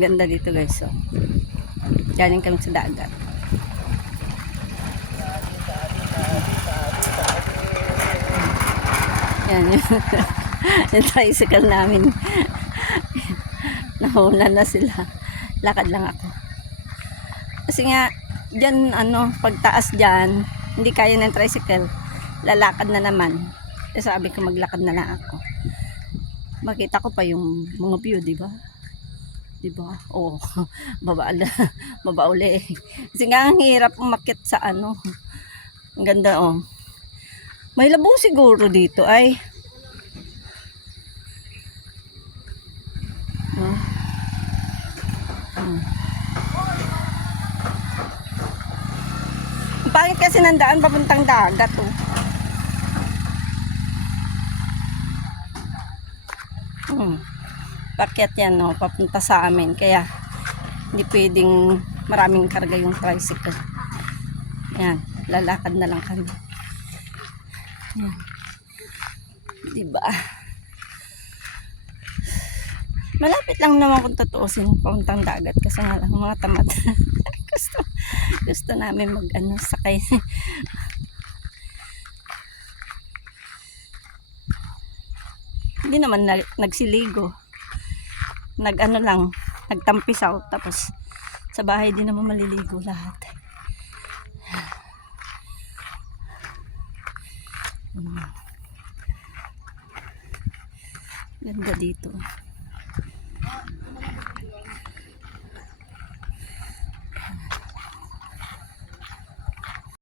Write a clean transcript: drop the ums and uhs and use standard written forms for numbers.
Ganda dito guys. So, galing kami sa dagat. Yan yung tricycle namin. Nahuna na sila. Lakad lang ako. Kasi nga, dyan, pagtaas dyan, hindi kaya ng tricycle. Lalakad na naman. E sabi ko, maglakad na lang ako. Makita ko pa yung mga view, di ba? Di ba? Oh, baba uli. Kasi nga, ang hirap umakyat sa Ang ganda, oh. May labong siguro dito, ay. Ang pangit kasi ng daan papuntang dagat, oh. Pakyat yan, no, papunta sa amin. Kaya, hindi pwedeng maraming karga yung tricycle. Yan, lalakad na lang kami. Yan. Diba? Malapit lang naman kung tutuusin papuntang dagat. Kasi nga lang, mga tamad. gusto namin sakay. Hindi naman nagsiligo. Lang, nagtampisaw. Tapos, sa bahay din naman maliligo lahat. Ganda dito.